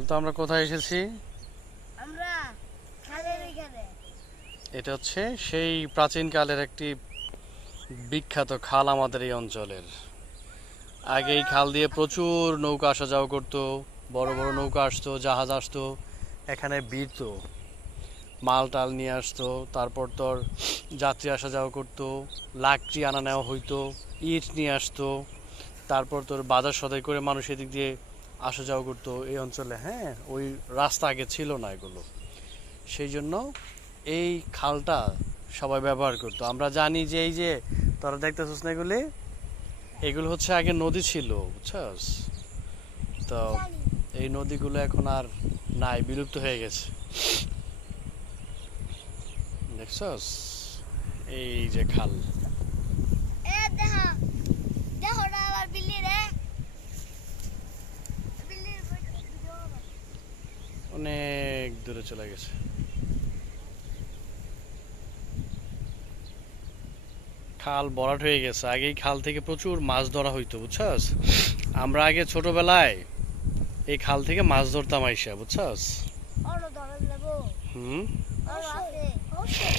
বলতো আমরা কোথায় এসেছি? আমরা খালের এখানে। এটা হচ্ছে সেই প্রাচীনকালের একটি বিখ্যাত খাল আমাদের এই অঞ্চলের। আগে এই খাল দিয়ে প্রচুর নৌকা আসা যাওয়া করতো, বড় বড় নৌকা আসতো, জাহাজ আসতো, এখানে ভিড়তো, মাল টাল নিয়ে আসতো। তারপর তোর যাত্রী আসা যাওয়া করতো, লাকড়ি আনা নেওয়া হইতো, ইট নিয়ে আসতো। তারপর তোর বাজার সদাই করে মানুষ এদিক দিয়ে আসা যাওয়া করতো এই অঞ্চলে। হ্যাঁ, ওই রাস্তা আগে ছিল না এগুলো, সেই জন্য এই খালটা সবাই ব্যবহার করতো। আমরা জানি যে এই যে তোরা দেখতেছিস না, এগুলো হচ্ছে আগে নদী ছিল, বুঝছস? তো এই নদীগুলো এখন আর নাই, বিলুপ্ত হয়ে গেছে। দেখছস, এই যে খাল। এ দেখো, দেখো না আমার বিল্লি রে। বিল্লির ভিডিও বানাও। অনেক দূরে চলে গেছে। খাল ভরাট হয়ে গেছে। আগে এই খাল থেকে প্রচুর মাছ ধরা হইতো, বুঝছস? আমরা আগে ছোটবেলায় এই খাল থেকে মাছ ধরতাম আইসা, বুঝছস? অন্য ধরন নেবো। হুম। অবশ্যই।